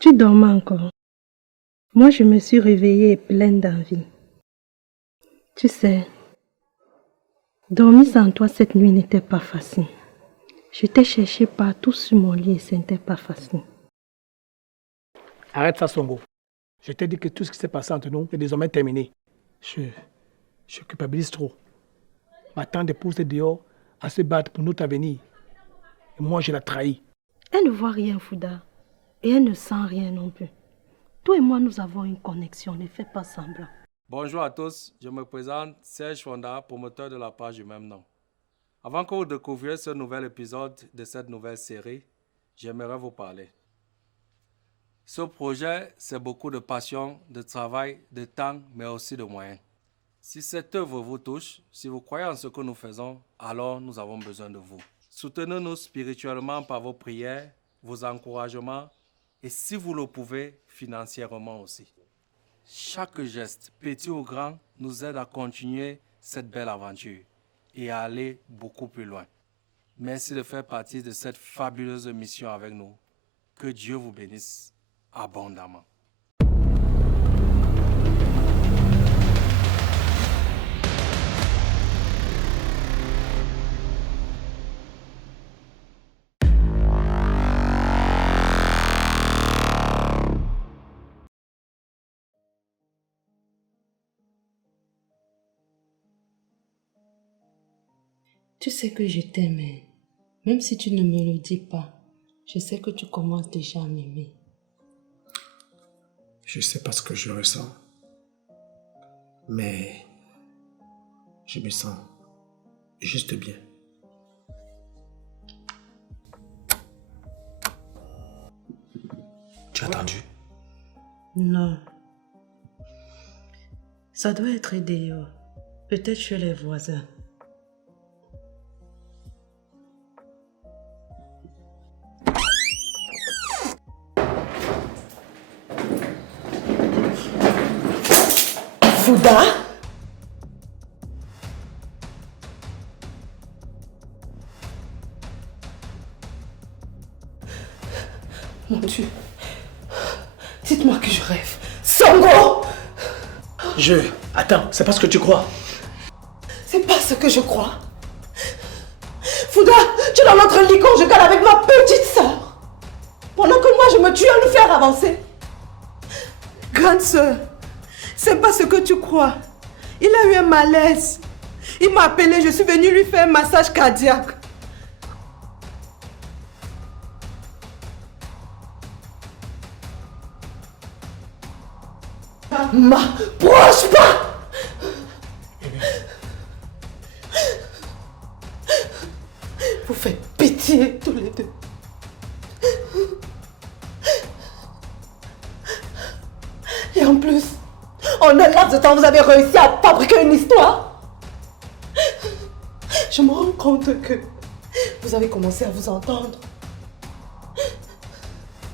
Tu dormais encore. Moi, je me suis réveillée pleine d'envie. Tu sais, dormir sans toi cette nuit n'était pas facile. Je t'ai cherché partout sur mon lit et ce n'était pas facile. Arrête ça, Songo. Je t'ai dit que tout ce qui s'est passé entre nous est désormais terminé. Je culpabilise trop. Ma tante épouse est dehors à se battre pour notre avenir. Et moi, je l'ai trahi. Elle ne voit rien, Fouda. Et elle ne sent rien non plus. Toi et moi, nous avons une connexion. Ne fais pas semblant. Bonjour à tous, je me présente Serge Fonda, promoteur de la page du même nom. Avant que vous découvriez ce nouvel épisode de cette nouvelle série, j'aimerais vous parler. Ce projet, c'est beaucoup de passion, de travail, de temps, mais aussi de moyens. Si cette œuvre vous touche, si vous croyez en ce que nous faisons, alors nous avons besoin de vous. Soutenez-nous spirituellement par vos prières, vos encouragements et si vous le pouvez, financièrement aussi. Chaque geste, petit ou grand, nous aide à continuer cette belle aventure et à aller beaucoup plus loin. Merci de faire partie de cette fabuleuse mission avec nous. Que Dieu vous bénisse abondamment. Tu sais que je t'aime, même si tu ne me le dis pas. Je sais que tu commences déjà à m'aimer. Je sais pas ce que je ressens. Mais je me sens juste bien. Tu as attendu? Non. Ça doit être dehors. Peut-être chez les voisins. Fouda? Mon Dieu. Dites-moi que je rêve. Songo! Attends, c'est pas ce que tu crois. C'est pas ce que je crois. Fouda, tu es dans notre lit conjugal avec ma petite sœur. Pendant que moi je me tue à nous faire avancer. Grande sœur, c'est pas ce que tu crois. Il a eu un malaise. Il m'a appelé, je suis venue lui faire un massage cardiaque. M'approche pas! Vous faites pitié tous les deux. Et en plus, en un laps de temps, vous avez réussi à fabriquer une histoire. Je me rends compte que vous avez commencé à vous entendre.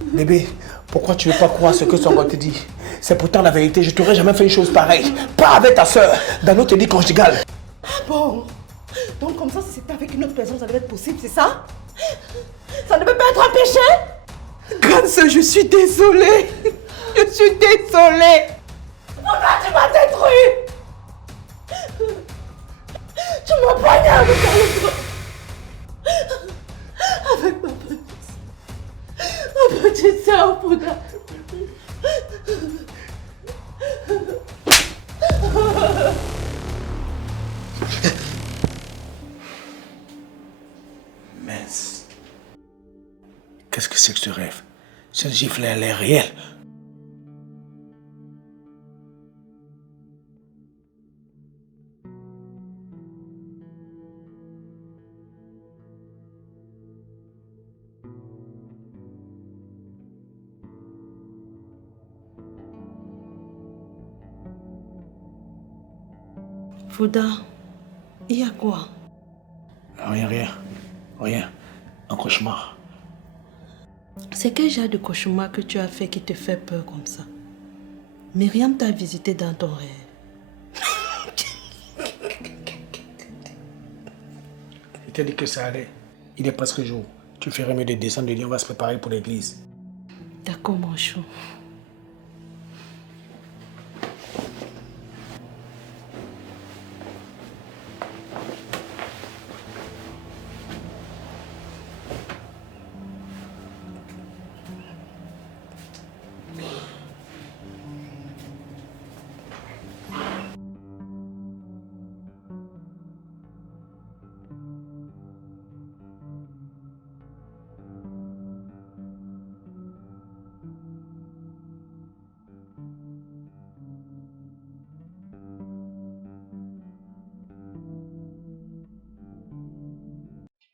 Bébé, pourquoi tu veux pas croire ce que Songo te dit? C'est pourtant la vérité, je t'aurais jamais fait une chose pareille. Pas avec ta soeur, dans notre lit conjugal. Ah bon? Donc comme ça, si c'était avec une autre personne, ça devait être possible, c'est ça? Ça ne peut pas être un péché? Grande sœur, je suis désolée. Je suis désolée. Pourquoi tu m'as détruit? Tu m'as poignardé dans le dos. Avec ma petite sœur, Fouda. Mince. Qu'est-ce que c'est que ce rêve? Cette gifle, elle est réelle. Fouda, il y a quoi? Rien. Un cauchemar. C'est quel genre de cauchemar que tu as fait qui te fait peur comme ça? Myriam t'a visité dans ton rêve. Je t'ai dit que ça allait. Il est presque jour. Tu ferais mieux de descendre de lit, on va se préparer pour l'église. D'accord, mon chou.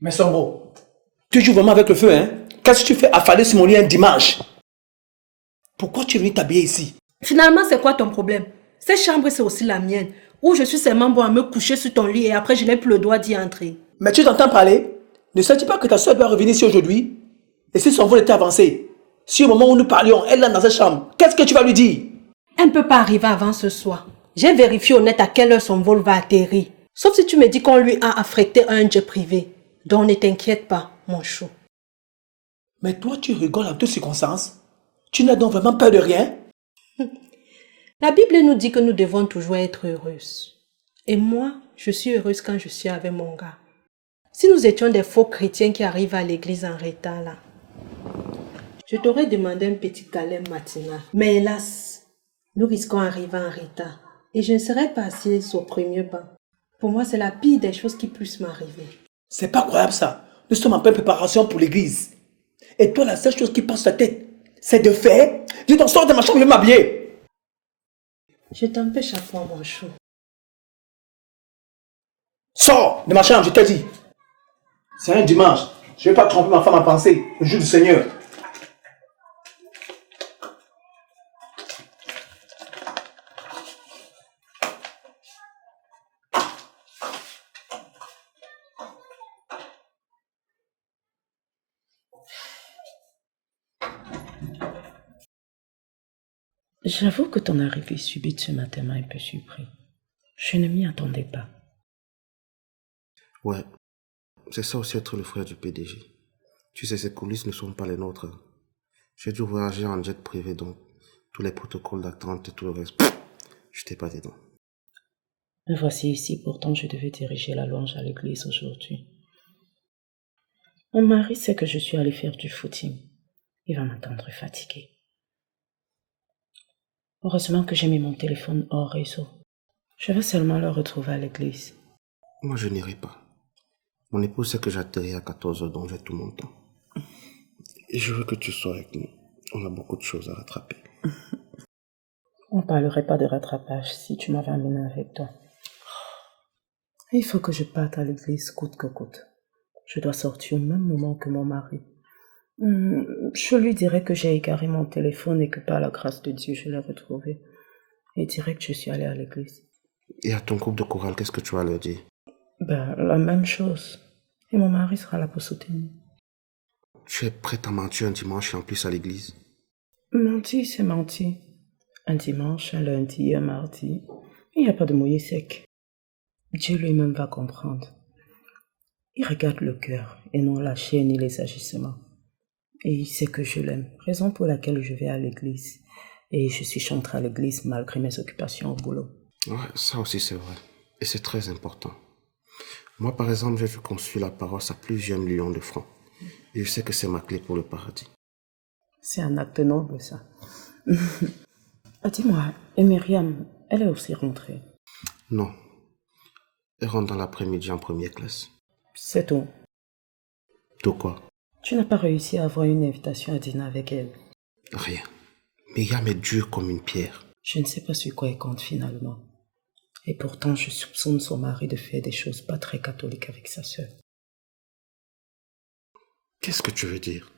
Mais Songo, tu joues vraiment avec le feu, hein? Qu'est-ce que tu fais affaler sur mon lit un dimanche? Pourquoi tu es venu t'habiller ici? Finalement, c'est quoi ton problème? Cette chambre, c'est aussi la mienne. Où je suis seulement bon à me coucher sur ton lit et après, je n'ai plus le droit d'y entrer. Mais tu t'entends parler? Ne sais-tu pas que ta soeur doit revenir ici aujourd'hui? Et si son vol était avancé? Si au moment où nous parlions, elle est dans cette chambre, qu'est-ce que tu vas lui dire? Elle ne peut pas arriver avant ce soir. J'ai vérifié honnête à quelle heure son vol va atterrir. Sauf si tu me dis qu'on lui a affrété un jet privé. Donc ne t'inquiète pas, mon chou. Mais toi, tu rigoles en toutes circonstances? Tu n'as donc vraiment peur de rien? La Bible nous dit que nous devons toujours être heureuses. Et moi, je suis heureuse quand je suis avec mon gars. Si nous étions des faux chrétiens qui arrivent à l'église en retard là, je t'aurais demandé un petit câlin matinal. Mais hélas, nous risquons d'arriver en retard. Et je ne serai pas assise au premier banc. Pour moi, c'est la pire des choses qui puissent m'arriver. C'est pas croyable ça. Nous sommes en pleine préparation pour l'église. Et toi, la seule chose qui passe ta tête, c'est de faire. Dis donc, sors de ma chambre, je vais m'habiller. Je t'empêche à toi, mon chou. Sors de ma chambre, je t'ai dit. C'est un dimanche. Je ne vais pas tromper ma femme à penser. Le jour du Seigneur. J'avoue que ton arrivée subite ce matin m'a un peu surpris. Je ne m'y attendais pas. Ouais, c'est ça aussi être le frère du PDG. Tu sais, ces coulisses ne sont pas les nôtres. J'ai dû voyager en jet privé, donc tous les protocoles d'attente et tout le reste, je t'ai pas dedans. Me voici ici, pourtant je devais diriger la louange à l'église aujourd'hui. Mon mari sait que je suis allée faire du footing. Il va m'attendre fatiguée. Heureusement que j'ai mis mon téléphone hors réseau. Je vais seulement le retrouver à l'église. Moi, je n'irai pas. Mon épouse sait que j'atterris à 14h, donc j'ai tout mon temps. Et je veux que tu sois avec nous. On a beaucoup de choses à rattraper. On ne parlerait pas de rattrapage si tu m'avais amené avec toi. Il faut que je parte à l'église coûte que coûte. Je dois sortir au même moment que mon mari. Je lui dirai que j'ai égaré mon téléphone et que par la grâce de Dieu, je l'ai retrouvé. Et dirai que je suis allée à l'église. Et à ton groupe de chorale, qu'est-ce que tu vas leur dire? La même chose. Et mon mari sera là pour soutenir. Tu es prête à mentir un dimanche et en plus à l'église? Mentir, c'est mentir. Un dimanche, un lundi, un mardi. Il n'y a pas de mouillé sec. Dieu lui-même va comprendre. Il regarde le cœur et non la chair ni les agissements. Et il sait que je l'aime, raison pour laquelle je vais à l'église. Et je suis chanteur à l'église malgré mes occupations au boulot. Ouais, ça aussi c'est vrai. Et c'est très important. Moi, par exemple, j'ai vu construire la paroisse à plusieurs millions de francs. Et je sais que c'est ma clé pour le paradis. C'est un acte noble, ça. Dis-moi, et Myriam, elle est aussi rentrée? Non. Elle rentre dans l'après-midi en première classe. C'est tout. Tout quoi? Tu n'as pas réussi à avoir une invitation à dîner avec elle? Rien. Myriam est dure comme une pierre. Je ne sais pas sur quoi elle compte finalement. Et pourtant, je soupçonne son mari de faire des choses pas très catholiques avec sa sœur. Qu'est-ce que tu veux dire?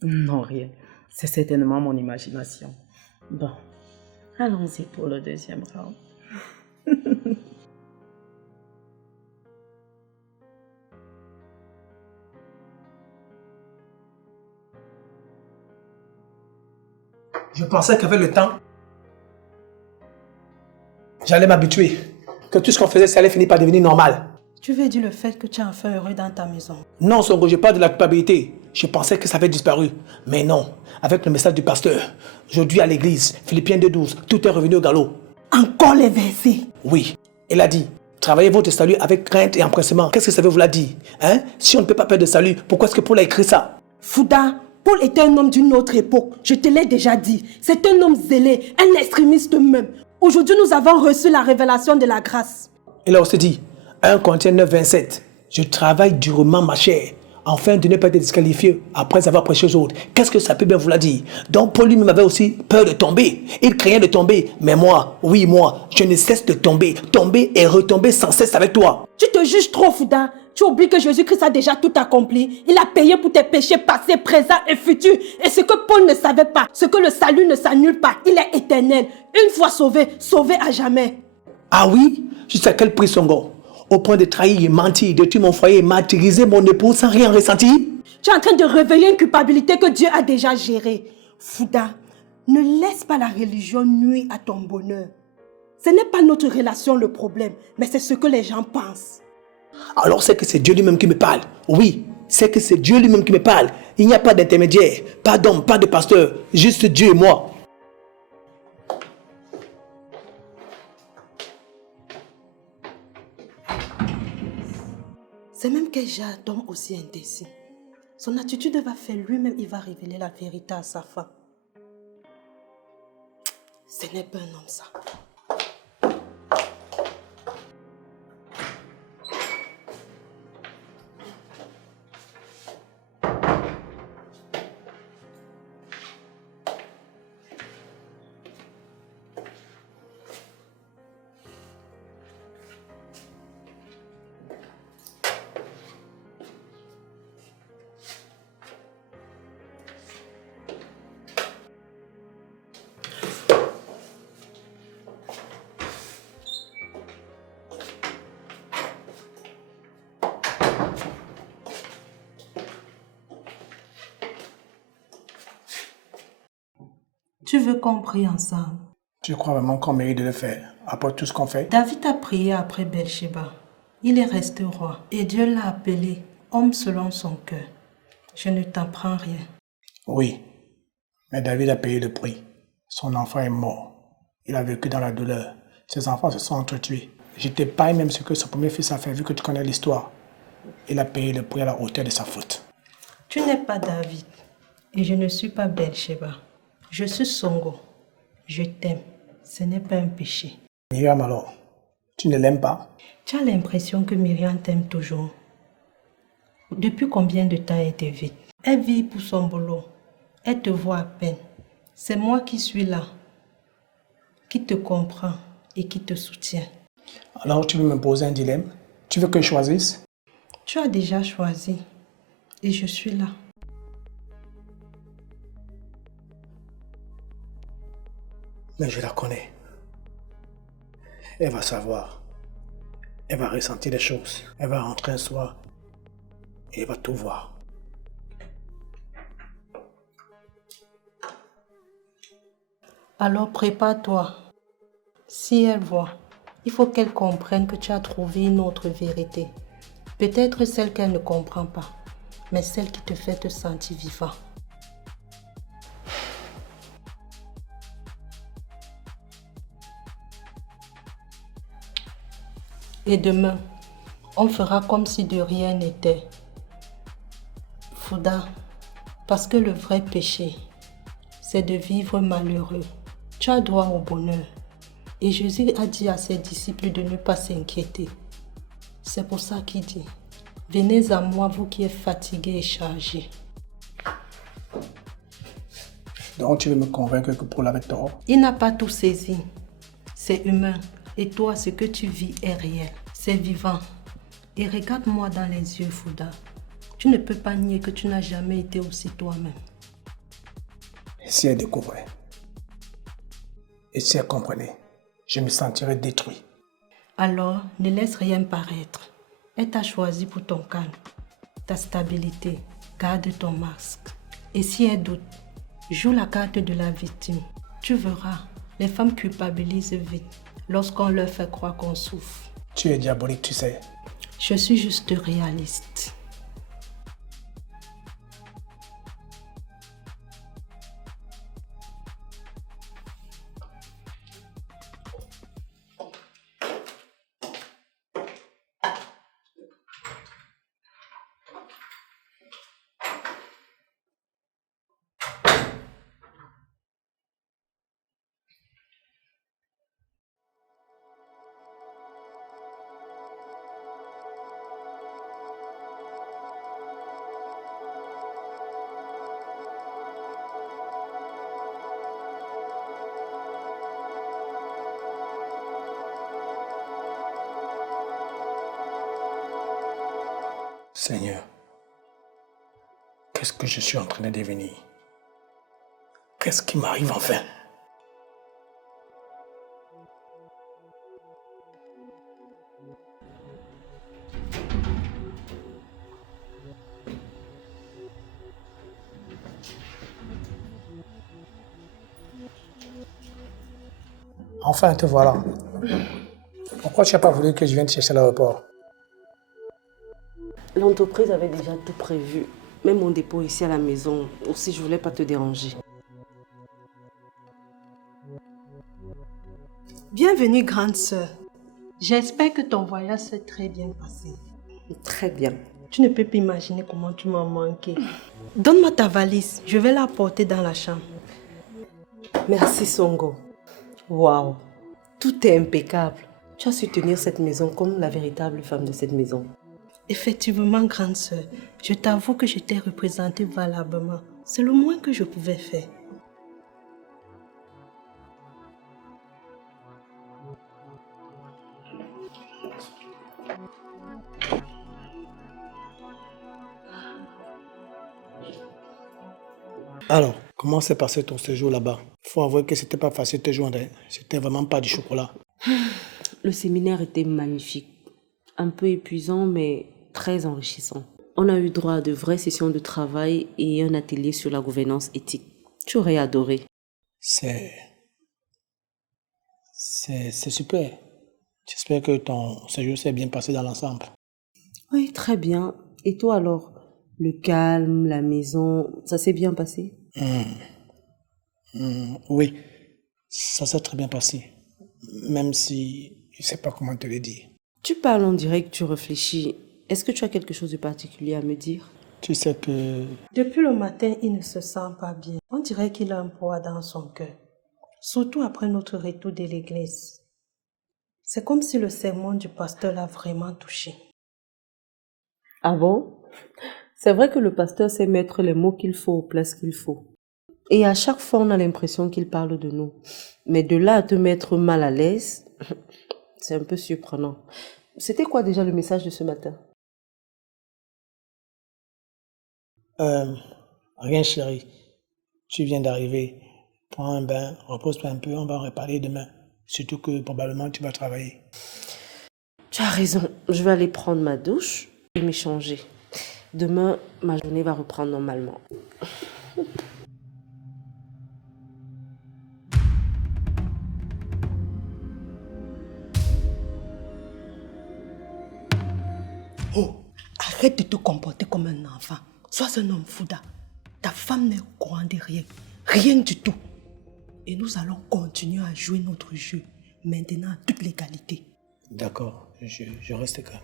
Non, rien. C'est certainement mon imagination. Bon, allons-y pour le deuxième round. Je pensais qu'avec le temps, j'allais m'habituer. Que tout ce qu'on faisait, ça allait finir par devenir normal. Tu veux dire le fait que tu es enfin heureux dans ta maison? Non, Songo, je parle de la culpabilité. Je pensais que ça avait disparu. Mais non, avec le message du pasteur, aujourd'hui à l'église, Philippiens 2:12, tout est revenu au galop. Encore les versets. Oui, il a dit, travaillez votre salut avec crainte et empressement. Qu'est-ce que ça veut vous dire? Hein? Si on ne peut pas perdre de salut, pourquoi est-ce que Paul a écrit ça? Fouda, Paul était un homme d'une autre époque. Je te l'ai déjà dit. C'est un homme zélé, un extrémiste même. Aujourd'hui, nous avons reçu la révélation de la grâce. Il a aussi dit, 1 Corinthiens 9:27, je travaille durement ma chair, afin de ne pas être disqualifié après avoir prêché aux autres. Qu'est-ce que ça peut bien vouloir dire? Donc Paul lui-même avait aussi peur de tomber. Il craignait de tomber. Mais moi, oui moi, je ne cesse de tomber. Tomber et retomber sans cesse avec toi. Tu te juges trop, Fouda. Tu oublies que Jésus-Christ a déjà tout accompli. Il a payé pour tes péchés passés, présents et futurs. Et ce que Paul ne savait pas, ce que le salut ne s'annule pas, il est éternel. Une fois sauvé, sauvé à jamais. Ah oui? Jusqu'à quel prix son gars? Au point de trahir et mentir, de tuer mon foyer, martyriser mon épouse sans rien ressentir? Tu es en train de réveiller une culpabilité que Dieu a déjà gérée. Fouda, ne laisse pas la religion nuire à ton bonheur. Ce n'est pas notre relation le problème, mais c'est ce que les gens pensent. Alors c'est que c'est Dieu lui-même qui me parle. Oui, c'est que c'est Dieu lui-même qui me parle. Il n'y a pas d'intermédiaire, pas d'homme, pas de pasteur, juste Dieu et moi. C'est même qu'un homme aussi indécis. Son attitude va faire lui-même, il va révéler la vérité à sa femme. Ce n'est pas un homme ça. Tu veux qu'on prie ensemble? Tu crois vraiment qu'on mérite de le faire, après tout ce qu'on fait? David a prié après Bathsheba. Il est resté roi et Dieu l'a appelé homme selon son cœur. Je ne t'apprends rien. Oui, mais David a payé le prix. Son enfant est mort. Il a vécu dans la douleur. Ses enfants se sont entretués. Je t'épargne même ce que son premier fils a fait, vu que tu connais l'histoire. Il a payé le prix à la hauteur de sa faute. Tu n'es pas David et je ne suis pas Bathsheba. Je suis Songo. Je t'aime. Ce n'est pas un péché. Myriam alors, tu ne l'aimes pas? Tu as l'impression que Myriam t'aime toujours. Depuis combien de temps elle t'évite? Elle vit pour son boulot. Elle te voit à peine. C'est moi qui suis là, qui te comprend et qui te soutient. Alors tu veux me poser un dilemme? Tu veux que je choisisse? Tu as déjà choisi et je suis là. Mais je la connais. Elle va savoir. Elle va ressentir des choses. Elle va rentrer un soir et elle va tout voir. Alors prépare-toi. Si elle voit, il faut qu'elle comprenne que tu as trouvé une autre vérité. Peut-être celle qu'elle ne comprend pas, mais celle qui te fait te sentir vivant. Et demain, on fera comme si de rien n'était. Fouda, parce que le vrai péché, c'est de vivre malheureux. Tu as droit au bonheur. Et Jésus a dit à ses disciples de ne pas s'inquiéter. C'est pour ça qu'il dit, venez à moi, vous qui êtes fatigués et chargés. Donc tu veux me convaincre que Paul avait tort? Il n'a pas tout saisi. C'est humain. Et toi, ce que tu vis est réel. C'est vivant. Et regarde-moi dans les yeux, Fouda. Tu ne peux pas nier que tu n'as jamais été aussi toi-même. Si elle découvrait, et si elle comprenait, je me sentirais détruit. Alors, ne laisse rien paraître. Elle t'a choisi pour ton calme, ta stabilité. Garde ton masque. Et si elle doute, joue la carte de la victime. Tu verras, les femmes culpabilisent vite lorsqu'on leur fait croire qu'on souffre. Tu es diabolique, tu sais. Je suis juste réaliste. Seigneur, qu'est-ce que je suis en train de devenir? Qu'est-ce qui m'arrive enfin? Enfin, te voilà. Pourquoi tu n'as pas voulu que je vienne te chercher à l'aéroport? L'entreprise avait déjà tout prévu. Même mon dépôt ici à la maison. Aussi, je voulais pas te déranger. Bienvenue, grande sœur. J'espère que ton voyage s'est très bien passé. Très bien. Tu ne peux pas imaginer comment tu m'as manqué. Donne-moi ta valise, je vais la porter dans la chambre. Merci, Songo. Waouh. Tout est impeccable. Tu as su tenir cette maison comme la véritable femme de cette maison. Effectivement, grande sœur, je t'avoue que je t'ai représentée valablement. C'est le moins que je pouvais faire. Alors, comment s'est passé ton séjour là-bas? Il faut avouer que c'était pas facile de te joindre. C'était vraiment pas du chocolat. Le séminaire était magnifique. Un peu épuisant, mais très enrichissant. On a eu droit à de vraies sessions de travail et un atelier sur la gouvernance éthique. Tu aurais adoré. C'est super. J'espère que ton séjour s'est bien passé dans l'ensemble. Oui, très bien. Et toi alors? Le calme, la maison, ça s'est bien passé? Oui, ça s'est très bien passé. Même si je ne sais pas comment te le dire. Tu parles en direct, tu réfléchis. Est-ce que tu as quelque chose de particulier à me dire? Tu sais que... Depuis le matin, il ne se sent pas bien. On dirait qu'il a un poids dans son cœur. Surtout après notre retour de l'église. C'est comme si le sermon du pasteur l'a vraiment touché. Ah bon? C'est vrai que le pasteur sait mettre les mots qu'il faut aux places qu'il faut. Et à chaque fois, on a l'impression qu'il parle de nous. Mais de là à te mettre mal à l'aise, c'est un peu surprenant. C'était quoi déjà le message de ce matin? Rien chérie. Tu viens d'arriver. Prends un bain, repose-toi un peu, on va en reparler demain. Surtout que probablement tu vas travailler. Tu as raison, je vais aller prendre ma douche et m'échanger. Demain, ma journée va reprendre normalement. Oh, arrête de te comporter comme un enfant. Sois un homme, Fouda. Ta femme n'est au courant de rien. Rien du tout. Et nous allons continuer à jouer notre jeu. Maintenant, à toute légalité. D'accord, je reste calme.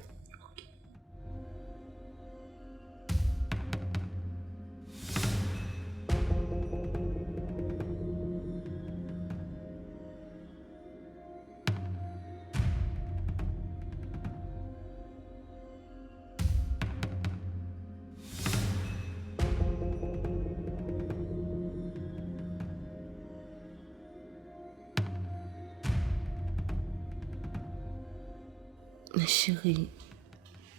Mais chérie,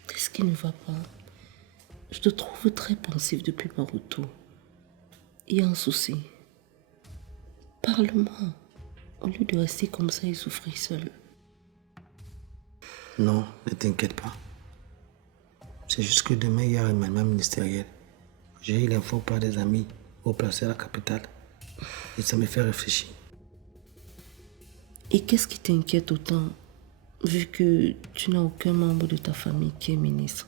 qu'est-ce qui ne va pas? Je te trouve très pensif depuis mon retour. Il y a un souci. Parle-moi, au lieu de rester comme ça et souffrir seul. Non, ne t'inquiète pas. C'est juste que demain, il y a un remaniement ministériel. J'ai eu l'info par des amis au placé à la capitale. Et ça me fait réfléchir. Et qu'est-ce qui t'inquiète autant, vu que tu n'as aucun membre de ta famille qui est ministre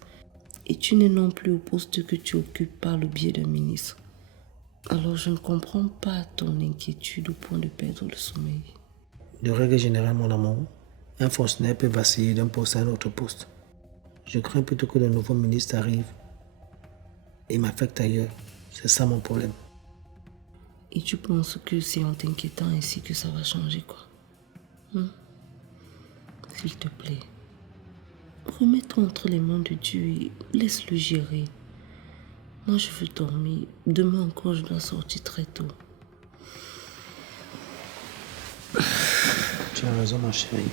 et tu n'es non plus au poste que tu occupes par le biais d'un ministre? Alors je ne comprends pas ton inquiétude au point de perdre le sommeil. De règle générale, mon amour, un fonctionnaire peut vaciller d'un poste à un autre poste. Je crains plutôt que le nouveau ministre arrive et m'affecte ailleurs. C'est ça mon problème. Et tu penses que c'est en t'inquiétant ainsi que ça va changer, quoi? S'il te plaît, remets-toi entre les mains de Dieu et laisse-le gérer. Moi, je veux dormir. Demain encore, je dois sortir très tôt. Tu as raison, ma chérie.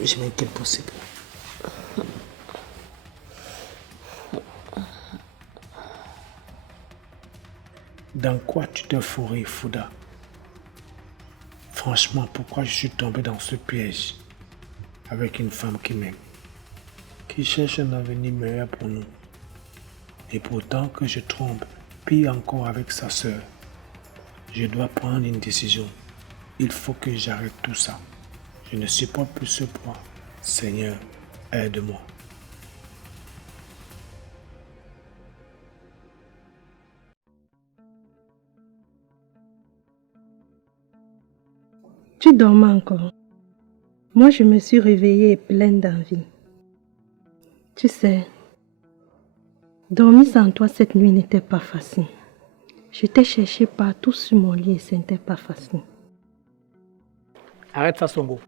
Je m'inquiète possible. Dans quoi tu t'es fourré, Fouda? Franchement, pourquoi je suis tombé dans ce piège avec une femme qui m'aime, qui cherche un avenir meilleur pour nous? Et pourtant que je trompe, pire encore avec sa sœur, je dois prendre une décision. Il faut que j'arrête tout ça. Je ne supporte plus ce poids. Seigneur, aide-moi. Tu dormais encore. Moi, je me suis réveillée pleine d'envie. Tu sais, dormir sans toi cette nuit n'était pas facile. Je t'ai cherché partout sur mon lit et ce n'était pas facile. Arrête ça, Songo.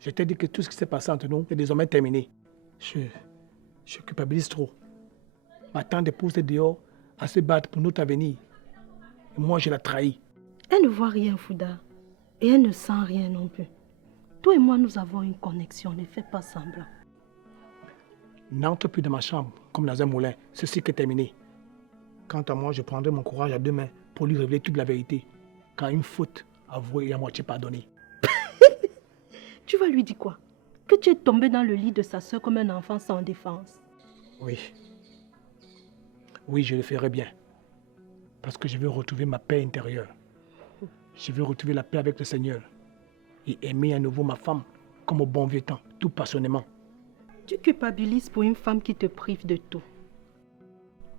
Je t'ai dit que tout ce qui s'est passé entre nous est désormais terminé. Je culpabilise trop. Ma tante épouse est dehors à se battre pour notre avenir. Et moi, je la trahis. Elle ne voit rien, Fouda. Et elle ne sent rien non plus. Toi et moi, nous avons une connexion. Ne fais pas semblant. N'entre plus dans ma chambre comme dans un moulin. Ceci est terminé. Quant à moi, je prendrai mon courage à deux mains pour lui révéler toute la vérité. Quand une faute avouée et à moitié pardonnée. Tu vas lui dire quoi? Que tu es tombé dans le lit de sa soeur comme un enfant sans défense. Oui. Oui, je le ferai bien. Parce que je veux retrouver ma paix intérieure. Je veux retrouver la paix avec le Seigneur. Et aimer à nouveau ma femme comme au bon vieux temps, tout passionnément. Tu culpabilises pour une femme qui te prive de tout.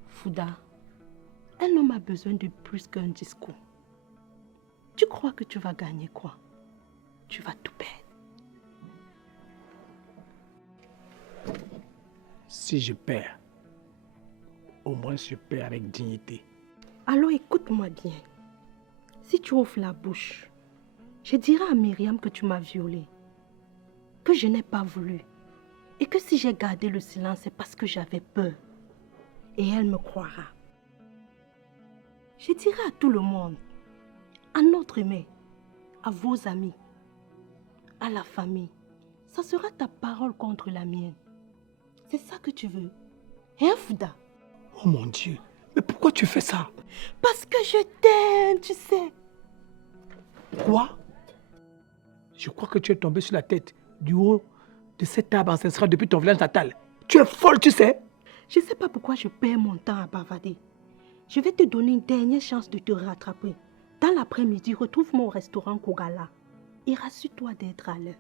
Fouda, un homme a besoin de plus qu'un discours. Tu crois que tu vas gagner quoi? Tu vas tout perdre. Si je perds, au moins je perds avec dignité. Alors écoute-moi bien. Si tu ouvres la bouche, je dirai à Myriam que tu m'as violée, que je n'ai pas voulu, et que si j'ai gardé le silence, c'est parce que j'avais peur. Et elle me croira. Je dirai à tout le monde, à notre aimé, à vos amis, à la famille, ça sera ta parole contre la mienne. C'est ça que tu veux. Hein, Fouda? Oh mon Dieu, mais pourquoi tu fais ça? Parce que je t'aime, tu sais. Quoi? Je crois que tu es tombé sur la tête du haut de cet arbre ancestral depuis ton village natal. Tu es folle, tu sais? Je ne sais pas pourquoi je perds mon temps à bavarder. Je vais te donner une dernière chance de te rattraper. Dans l'après-midi, retrouve-moi au restaurant Kogala. Et rassure-toi d'être à l'heure.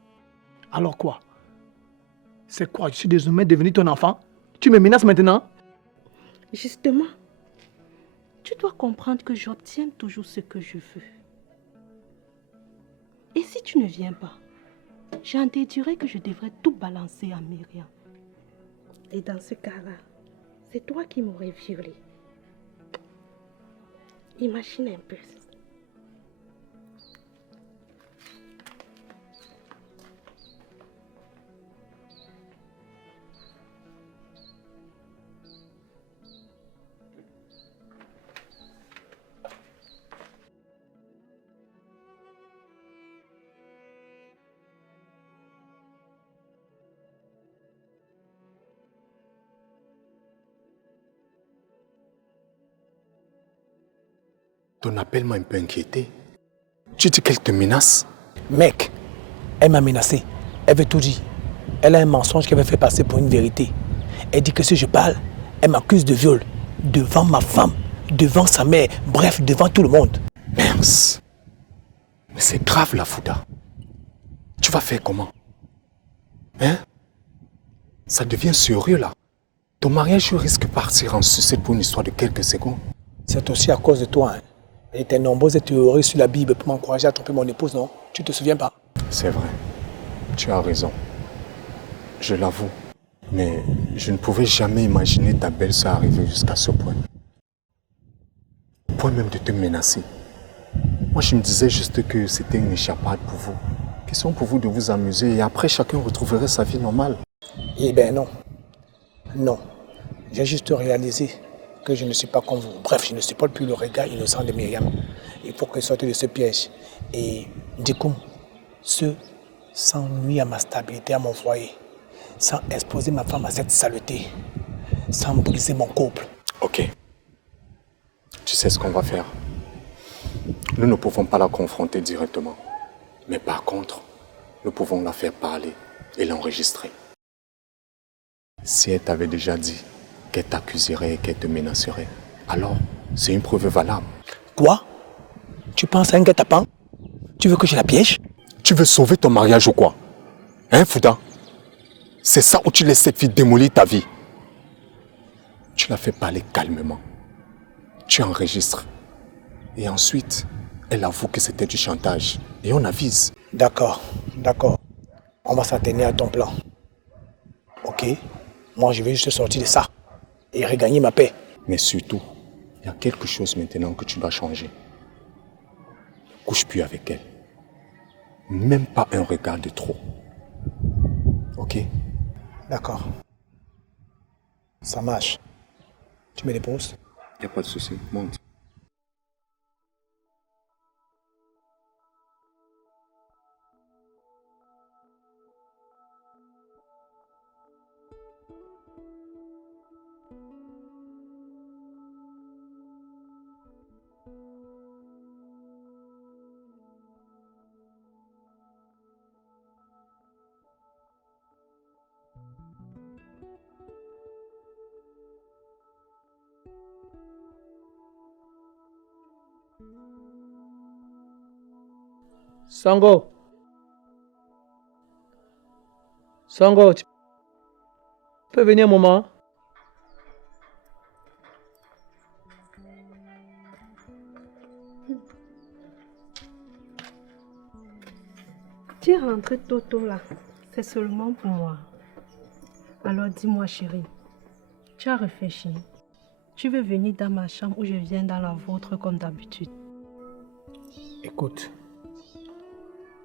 Alors quoi? C'est quoi? Je suis désormais devenu ton enfant? Tu me menaces maintenant? Justement, tu dois comprendre que j'obtiens toujours ce que je veux. Et si tu ne viens pas, j'en déduirai que je devrais tout balancer à Myriam. Et dans ce cas-là, c'est toi qui m'aurais violée. Imagine un peu. Ton appel m'a un peu inquiété. Tu dis qu'elle te menace? Mec, elle m'a menacé. Elle veut tout dire. Elle a un mensonge qu'elle veut faire passer pour une vérité. Elle dit que si je parle, elle m'accuse de viol. Devant ma femme, devant sa mère, bref, devant tout le monde. Mince. Mais c'est grave là, Fouda. Tu vas faire comment? Hein? Ça devient sérieux là. Ton mariage risque de partir en sucette pour une histoire de quelques secondes. C'est aussi à cause de toi. Hein. Et tes nombreuses théories sur la Bible pour m'encourager à tromper mon épouse, non? Tu te souviens pas? C'est vrai. Tu as raison. Je l'avoue. Mais je ne pouvais jamais imaginer ta belle-sœur arriver jusqu'à ce point. Au point même de te menacer. Moi, je me disais juste que c'était une échappade pour vous. Question pour vous de vous amuser et après, chacun retrouverait sa vie normale. Eh ben non. Non. J'ai juste réalisé que je ne suis pas comme vous. Bref, je ne supporte plus le regard innocent de Myriam. Il faut qu'elle sorte de ce piège. Et du coup, sans nuire à ma stabilité, à mon foyer, sans exposer ma femme à cette saleté, sans briser mon couple. Ok. Tu sais ce qu'on va faire. Nous ne pouvons pas la confronter directement. Mais par contre, nous pouvons la faire parler et l'enregistrer. Si elle t'avait déjà dit qu'elle t'accuserait et qu'elle te menacerait, alors c'est une preuve valable. Quoi? Tu penses à un guet-apens? Tu veux que je la piège? Tu veux sauver ton mariage ou quoi? Hein, Fouda? C'est ça où tu laisses cette fille démolir ta vie. Tu la fais parler calmement. Tu enregistres. Et ensuite, elle avoue que c'était du chantage. Et on avise. D'accord, d'accord. On va s'en tenir à ton plan. Ok? Moi, je vais juste sortir de ça et regagner ma paix. Mais surtout, il y a quelque chose maintenant que tu dois changer. Ne couche plus avec elle. Même pas un regard de trop. Ok? D'accord. Ça marche. Tu me déposes? Il n'y a pas de souci. Monte. Sango. Sango, tu peux venir un moment? Tu es rentré tôt là. C'est seulement pour moi. Alors dis-moi chérie, tu as réfléchi. Tu veux venir dans ma chambre ou je viens dans la vôtre comme d'habitude? Écoute,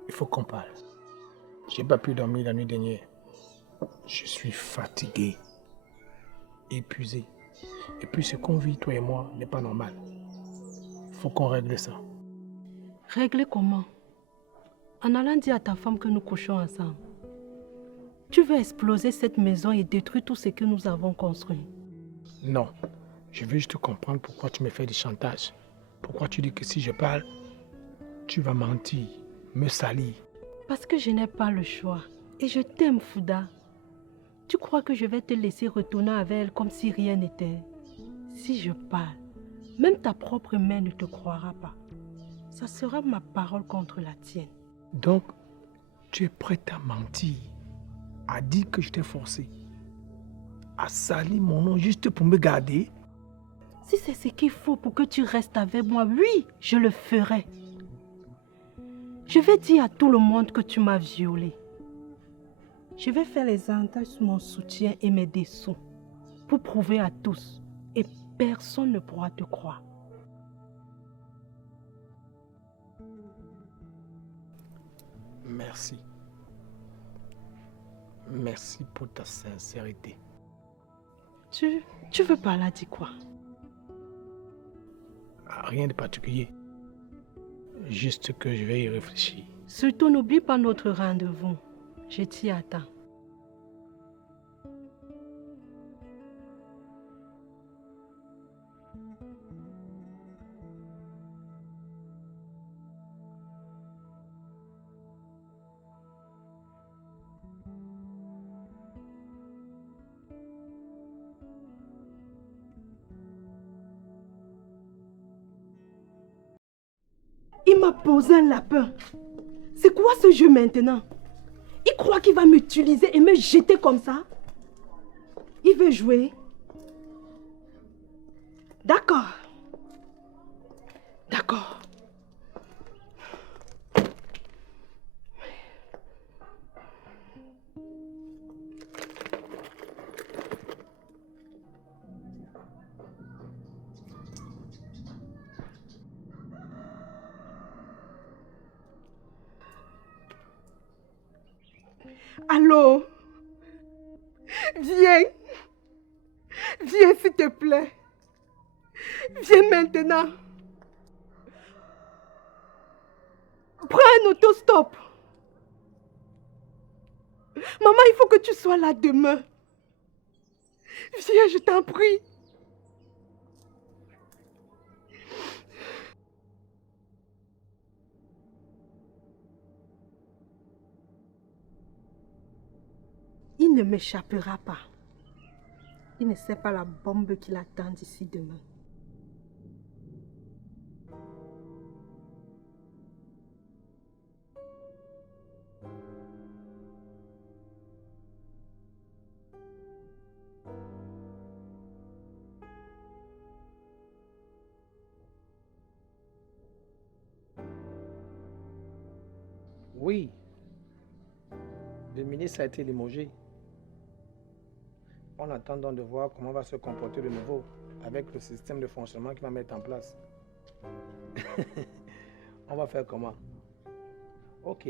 il faut qu'on parle. J'ai pas pu dormir la nuit dernière. Je suis fatigué, épuisé. Et puis ce qu'on vit, toi et moi, n'est pas normal. Faut qu'on règle ça. Régler comment? En allant dire à ta femme que nous couchons ensemble. Tu veux exploser cette maison et détruire tout ce que nous avons construit. Non, je veux juste comprendre pourquoi tu me fais du chantage. Pourquoi tu dis que si je parle, tu vas mentir, me salir. Parce que je n'ai pas le choix. Et je t'aime, Fouda. Tu crois que je vais te laisser retourner avec elle comme si rien n'était? Si je parle, même ta propre mère ne te croira pas. Ça sera ma parole contre la tienne. Donc, tu es prête à mentir, à dire que je t'ai forcé, à salir mon nom juste pour me garder? Si c'est ce qu'il faut pour que tu restes avec moi, oui, je le ferai. Je vais dire à tout le monde que tu m'as violée. Je vais faire les entailles sur mon soutien et mes dessous pour prouver à tous. Et personne ne pourra te croire. Merci. Merci pour ta sincérité. Tu veux parler à dire quoi? Rien de particulier. Juste que je vais y réfléchir. Surtout, n'oublie pas notre rendez-vous. Je t'y attends. Il m'a posé un lapin. C'est quoi ce jeu maintenant? Il croit qu'il va m'utiliser et me jeter comme ça? Il veut jouer? D'accord. D'accord. Allô? Viens. Viens s'il te plaît. Viens maintenant. Prends un autostop. Maman, il faut que tu sois là demain. Viens, je t'en prie. ne m'échappera pas. Il ne sait pas la bombe qui l'attend d'ici demain. Oui. Le ministre a été limogé. On attend donc de voir comment va se comporter de nouveau avec le système de fonctionnement qu'il va mettre en place. On va faire comment? Ok.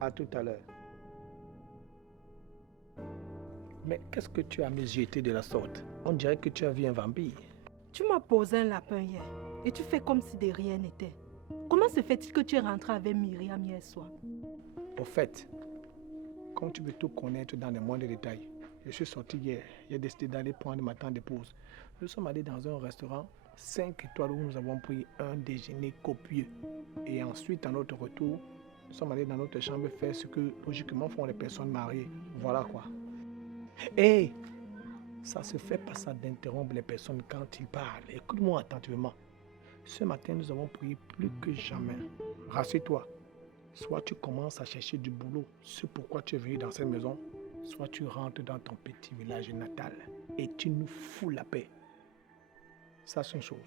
À tout à l'heure. Mais qu'est-ce que tu as mijoté de la sorte? On dirait que tu as vu un vampire. Tu m'as posé un lapin hier et tu fais comme si de rien n'était. Comment se fait-il que tu es rentré avec Myriam hier soir? Au fait, comme tu veux tout connaître dans les moindres détails, je suis sorti hier. J'ai décidé d'aller prendre ma temps de pause. Nous sommes allés dans un restaurant 5 étoiles où nous avons pris un déjeuner copieux. Et ensuite, à notre retour, nous sommes allés dans notre chambre faire ce que logiquement font les personnes mariées. Voilà quoi. Et ça se fait pas ça d'interrompre les personnes quand ils parlent. Écoute-moi attentivement. Ce matin, nous avons prié plus que jamais. Rassure-toi. Soit tu commences à chercher du boulot, c'est pourquoi tu es venu dans cette maison, soit tu rentres dans ton petit village natal et tu nous fous la paix. Ça, c'est une chose.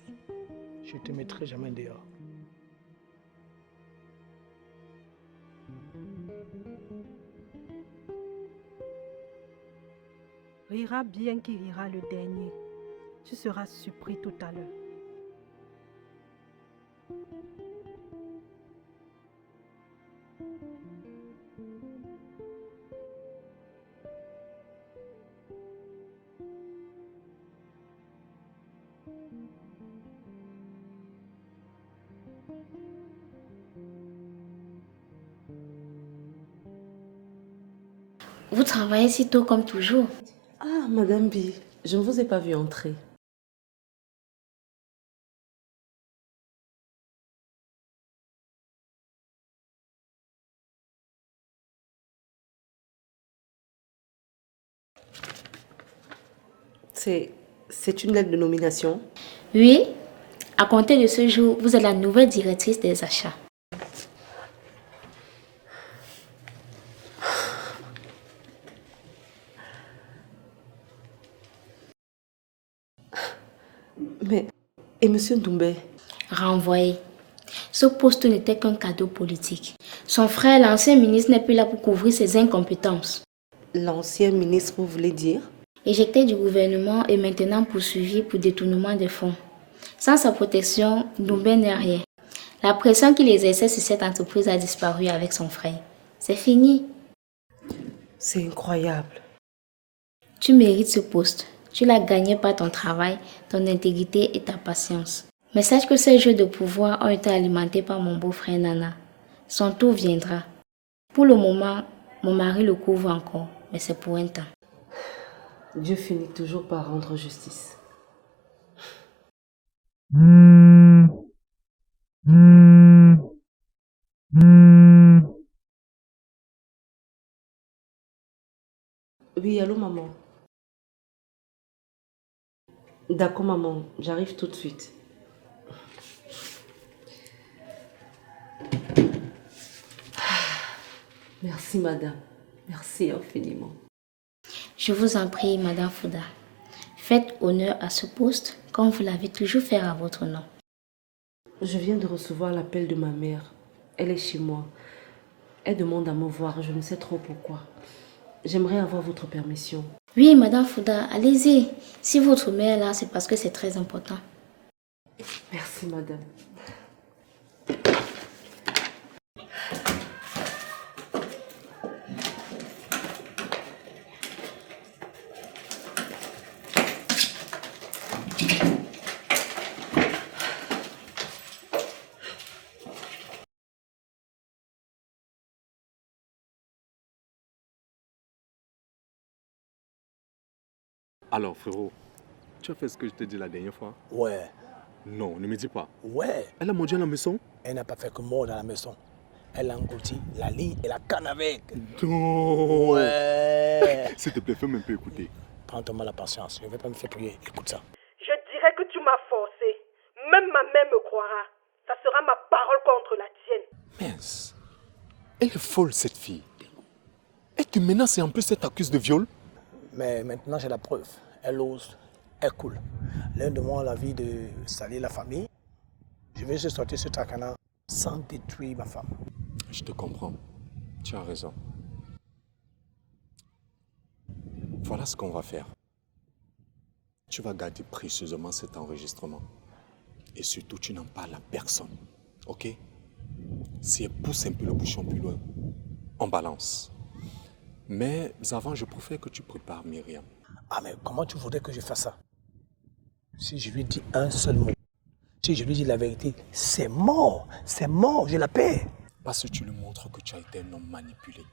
Je ne te mettrai jamais dehors. Rira bien qui rira le dernier. Tu seras surpris tout à l'heure. Vous travaillez si tôt comme toujours. Ah, Madame B, je ne vous ai pas vu entrer. C'est une lettre de nomination? Oui, à compter de ce jour, vous êtes la nouvelle directrice des achats. Mais, et Monsieur Doumbé? Renvoyé. Ce poste n'était qu'un cadeau politique. Son frère, l'ancien ministre, n'est plus là pour couvrir ses incompétences. L'ancien ministre, vous voulez dire? Éjecté du gouvernement et maintenant poursuivi pour détournement des fonds. Sans sa protection, Doumbé n'est rien. La pression qu'il exerçait sur cette entreprise a disparu avec son frère. C'est fini. C'est incroyable. Tu mérites ce poste. Tu l'as gagné par ton travail, ton intégrité et ta patience. Mais sache que ces jeux de pouvoir ont été alimentés par mon beau-frère Nana. Son tour viendra. Pour le moment, mon mari le couvre encore, mais c'est pour un temps. Dieu finit toujours par rendre justice. Oui, allô maman. D'accord maman, j'arrive tout de suite. Merci madame, merci infiniment. Je vous en prie, Madame Fouda. Faites honneur à ce poste comme vous l'avez toujours fait à votre nom. Je viens de recevoir l'appel de ma mère. Elle est chez moi. Elle demande à me voir, je ne sais trop pourquoi. J'aimerais avoir votre permission. Oui, Madame Fouda, allez-y. Si votre mère est là, c'est parce que c'est très important. Merci madame. Alors, frérot, tu as fait ce que je t'ai dit la dernière fois? Ouais, Non, ne me dis pas. ouais. Elle a mangé à la maison? Elle n'a pas fait que mort dans la maison. Elle a englouti la ligne et la canne avec. Non. Ouais. S'il te plaît, fais-moi un peu écouter. Prends-toi la patience. Je ne vais pas me faire prier. Écoute ça. Je dirais que tu m'as forcé. Même ma mère me croira. Ça sera ma parole contre la tienne. Mince. Elle est folle, cette fille. Elle te menace et en plus elle t'accuse de viol. Mais maintenant, j'ai la preuve. Elle ose. Elle coule. L'un de moi a l'envie de salir la famille. Je vais juste sortir ce tracana sans détruire ma femme. Je te comprends. Tu as raison. Voilà ce qu'on va faire. Tu vas garder précieusement cet enregistrement. Et surtout, tu n'en parles à personne. Ok? Si elle pousse un peu le bouchon plus loin, on balance. Mais avant, je préfère que tu prépares Myriam. Ah, mais comment tu voudrais que je fasse ça? Si je lui dis un seul mot, si je lui dis la vérité, c'est mort, je la paie. Parce que tu lui montres que tu as été un homme manipulé.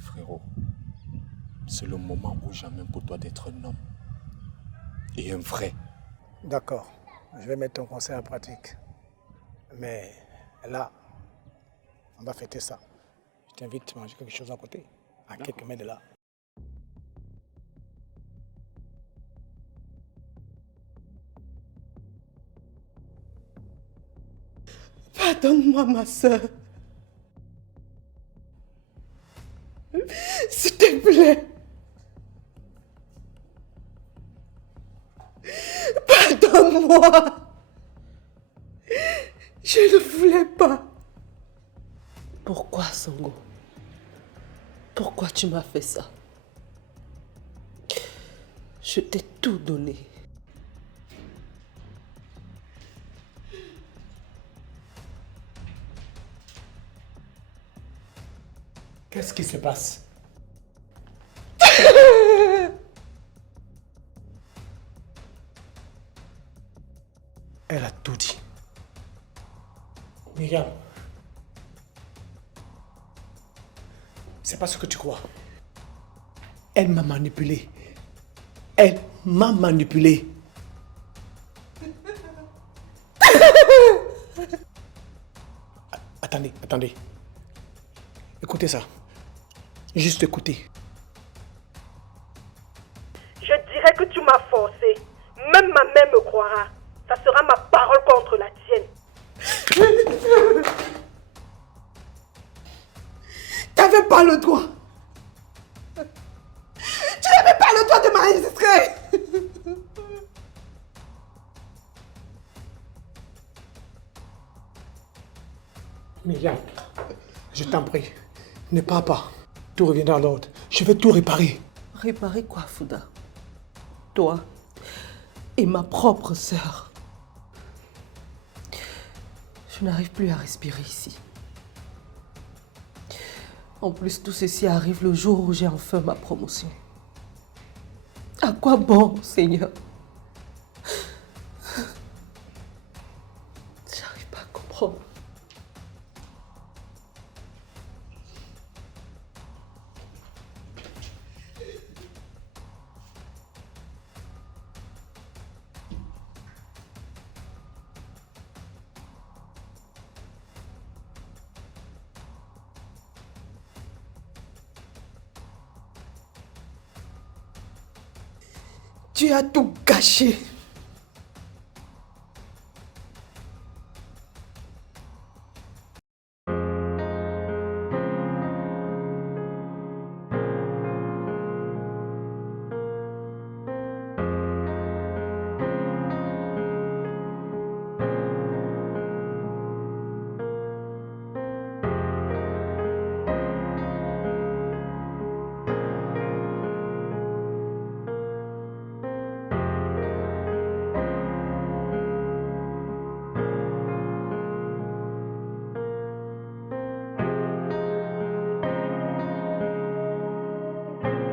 Frérot, c'est le moment ou jamais pour toi d'être un homme. Et un vrai. D'accord, je vais mettre ton conseil en pratique. Mais là, on va fêter ça. Je t'invite à manger quelque chose à côté, à quelques mètres de là. Pardonne-moi, ma soeur. S'il te plaît. Pardonne-moi. Je ne voulais pas. Pourquoi, Sango? Pourquoi tu m'as fait ça? Je t'ai tout donné. Qu'est-ce qui se passe? Elle a tout dit. Myriam, c'est pas ce que tu crois. Elle m'a manipulé. Elle m'a manipulé. Attendez. Écoutez ça. Juste écoutez. Je dirais que tu m'as forcé. Même ma mère me croira. Ça sera ma parole contre la tienne. T'avais pas le droit. Tu n'avais pas le droit de m'enregistrer. Myriam, je t'en prie, ne pars pas. Tout reviendra à l'ordre. Je vais tout réparer. Réparer quoi, Fouda? Toi et ma propre sœur. Je n'arrive plus à respirer ici. En plus, tout ceci arrive le jour où j'ai enfin ma promotion. À quoi bon, Seigneur? J'arrive pas à comprendre. Tu as tout gâché.